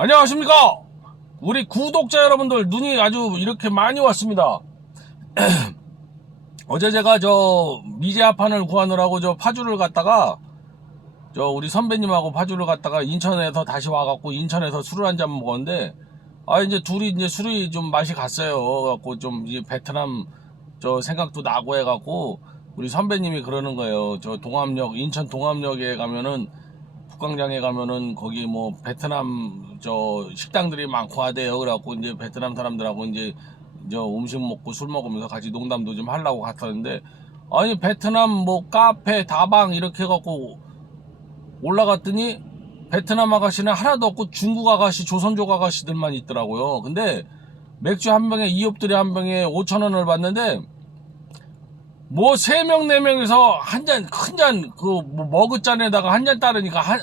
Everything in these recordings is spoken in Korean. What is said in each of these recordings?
안녕하십니까? 우리 구독자 여러분들 눈이 아주 이렇게 많이 왔습니다. 어제 제가 저 미제아판을 구하느라고 저 파주를 갔다가 저 우리 선배님하고 파주를 갔다가 인천에서 다시 와갖고 인천에서 술을 한 잔 먹었는데 아 이제 둘이 이제 술이 좀 맛이 갔어요. 갖고 좀 이제 베트남 저 생각도 나고 해갖고 우리 선배님이 그러는 거예요. 저 동암역 인천 동암역에 가면은 북광장에 가면은 거기 뭐 베트남 저 식당들이 많고 하대요. 그래갖고 이제 베트남 사람들하고 이제 저 음식 먹고 술 먹으면서 같이 농담도 좀 하려고 갔었는데 아니 베트남 뭐 카페 다방 이렇게 해갖고 올라갔더니 베트남 아가씨는 하나도 없고 중국 아가씨 조선족 아가씨들만 있더라고요. 근데 맥주 한 병에 이업들이 한 병에 5천 원을 받는데 뭐 세 명 네 명이서 한 잔 큰 잔 그 머그 잔에다가 한 잔 따르니까 한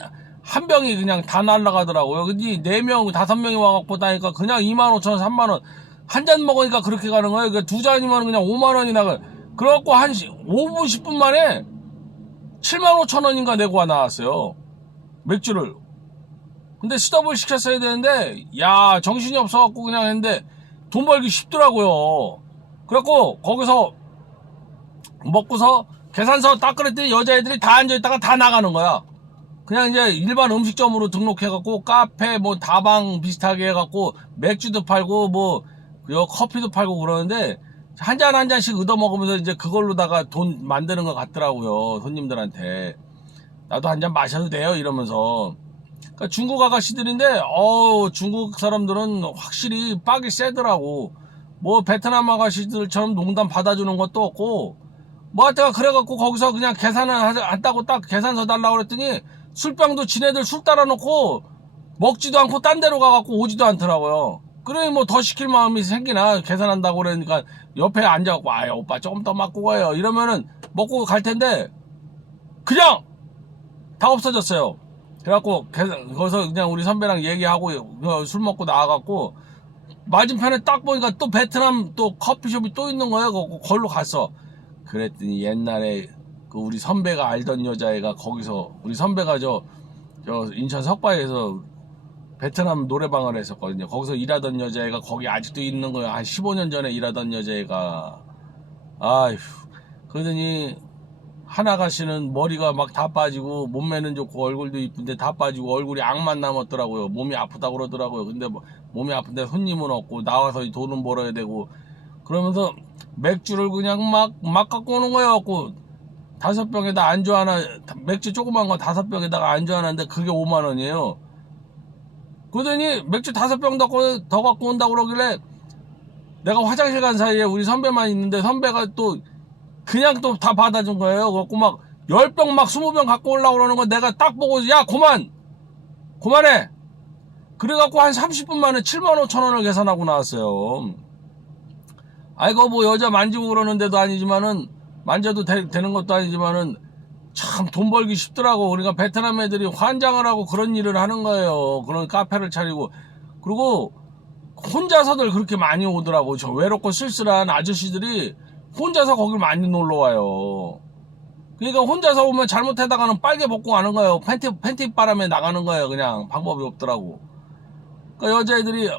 한 병이 그냥 다 날라가더라고요. 근데 네 명 다섯 명이 와갖고 다니까 그냥 2만 5천 원, 3만 원 한 잔 먹으니까 그렇게 가는 거예요. 그러니까 두 잔이면 그냥 5만 원이 나가. 그래갖고 한 5분 10분 만에 7만 5천 원인가 내고 와 나왔어요. 맥주를. 근데 스톱을 시켰어야 되는데 야 정신이 없어갖고 그냥 했는데 돈 벌기 쉽더라고요. 그래갖고 거기서 먹고서 계산서 딱 그랬더니 여자애들이 다 앉아있다가 다 나가는 거야. 그냥 이제 일반 음식점으로 등록해갖고 카페 뭐 다방 비슷하게 해갖고 맥주도 팔고 뭐요 커피도 팔고 그러는데 한 잔 한 잔씩 얻어 먹으면서 이제 그걸로다가 돈 만드는 것 같더라고요 손님들한테. 나도 한 잔 마셔도 돼요 이러면서. 그러니까 중국 아가씨들인데 어 중국 사람들은 확실히 빡이 세더라고. 뭐 베트남 아가씨들처럼 농담 받아주는 것도 없고 뭐 하여튼 그래갖고 거기서 그냥 계산을 한다고 딱 계산서 달라고 그랬더니 술병도 지네들 술 따라놓고 먹지도 않고 딴 데로 가갖고 오지도 않더라고요. 그러니 뭐 더 시킬 마음이 생기나 계산한다고 그러니까 옆에 앉아갖고 아유 오빠 조금 더 맞고 가요 이러면은 먹고 갈 텐데 그냥 다 없어졌어요. 그래갖고 거기서 그냥 우리 선배랑 얘기하고 그술 먹고 나와갖고 맞은편에 딱 보니까 또 베트남 또 커피숍이 또 있는 거예요. 거- 걸로 갔어. 그랬더니 옛날에 그 우리 선배가 알던 여자애가 거기서 우리 선배가 저, 저 인천 석바에서 베트남 노래방을 했었거든요. 거기서 일하던 여자애가 거기 아직도 있는 거예요. 한 15년 전에 일하던 여자애가. 아휴. 그러더니 하나가씨는 머리가 막 다 빠지고 몸매는 좋고 얼굴도 이쁜데 다 빠지고 얼굴이 악만 남았더라고요. 몸이 아프다고 그러더라고요. 근데 뭐 몸이 아픈데 손님은 없고 나와서 이 돈은 벌어야 되고 그러면서 맥주를 그냥 막, 막 갖고 오는 거예요. 갖고 다섯 병에다 안주 하나, 맥주 조그만 거 다섯 병에다가 안주 하나인데 그게 5만 원이에요. 그러더니 맥주 다섯 병 더, 갖고- 온다고 그러길래 내가 화장실 간 사이에 우리 선배만 있는데 선배가 또 그냥 또 다 받아준 거예요. 그래갖고 막 10병 막 20병 갖고 올라고 그러는 거 내가 딱 보고 야, 그만! 그만해! 그래갖고 한 30분 만에 7만 5천 원을 계산하고 나왔어요. 아이고 뭐 여자 만지고 그러는데도 아니지만은 만져도 되, 는 것도 아니지만은 참 돈 벌기 쉽더라고. 그러니까 베트남 애들이 환장을 하고 그런 일을 하는 거예요. 그런 카페를 차리고 그리고 혼자서들 그렇게 많이 오더라고. 저 외롭고 쓸쓸한 아저씨들이 혼자서 거길 많이 놀러 와요. 그러니까 혼자서 오면 잘못하다가는 빨개 벗고 가는 거예요. 팬티 팬티 바람에 나가는 거예요. 그냥 방법이 없더라고. 그러니까 여자애들이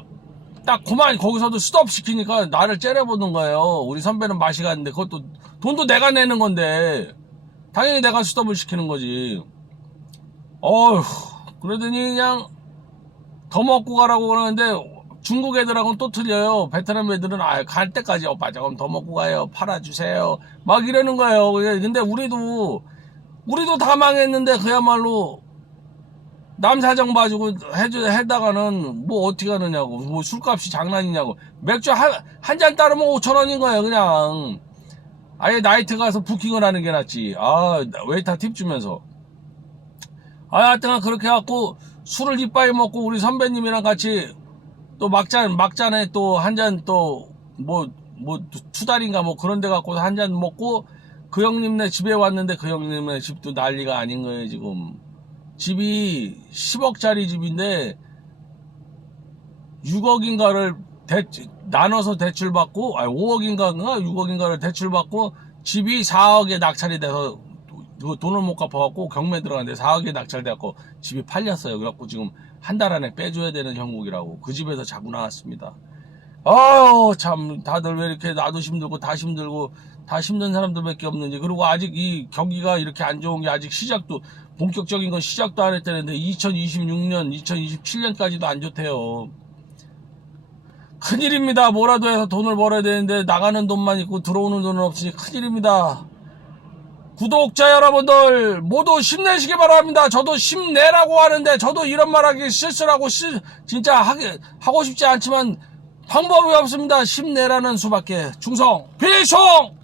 딱 그만 거기서도 스톱 시키니까 나를 째려보는 거예요. 우리 선배는 맛이 갔는데 그것도 돈도 내가 내는 건데 당연히 내가 스톱을 시키는 거지. 어휴 그러더니 그냥 더 먹고 가라고 그러는데 중국 애들하고는 또 틀려요. 베트남 애들은 아, 갈 때까지 오빠 조금 더 먹고 가요. 팔아주세요. 막 이러는 거예요. 근데 우리도 우리도 다 망했는데 그야말로 남 사정 봐주고 해주 해다가는 뭐 어떻게 하느냐고 뭐 술값이 장난이냐고. 맥주 한 한 잔 따르면 5천 원인 거예요 그냥. 아예 나이트 가서 부킹을 하는 게 낫지. 아 웨이터 팁 주면서. 아 하여튼 그렇게 해갖고 술을 이빠이 먹고 우리 선배님이랑 같이 또 막잔 막잔에 또 한 잔 또 뭐 뭐 투달인가 뭐 그런 데 갖고 한 잔 먹고 그 형님네 집에 왔는데 그 형님네 집도 난리가 아닌 거예요 지금 집이 10억짜리 집인데 6억인가를 나눠서 대출받고 아니 5억인가가 6억인가를 대출받고 집이 4억에 낙찰이 돼서 도- 돈을 못 갚아갖고 경매 들어갔는데 4억에 낙찰돼갖고 집이 팔렸어요. 그래갖고 지금 한 달 안에 빼줘야 되는 형국이라고 그 집에서 자고 나왔습니다. 아유 참 다들 왜 이렇게 나도 힘들고 다 힘들고 다 힘든 사람들밖에 없는지. 그리고 아직 이 경기가 이렇게 안 좋은 게 아직 시작도 본격적인 건 시작도 안 했다는데 2026년 2027년까지도 안 좋대요. 큰일입니다. 뭐라도 해서 돈을 벌어야 되는데 나가는 돈만 있고 들어오는 돈은 없으니 큰일입니다. 구독자 여러분들 모두 힘내시기 바랍니다. 저도 힘내라고 하는데 저도 이런 말하기 실수라고 시- 진짜 하기, 하고 싶지 않지만 방법이 없습니다. 힘내라는 수밖에. 충성. 필성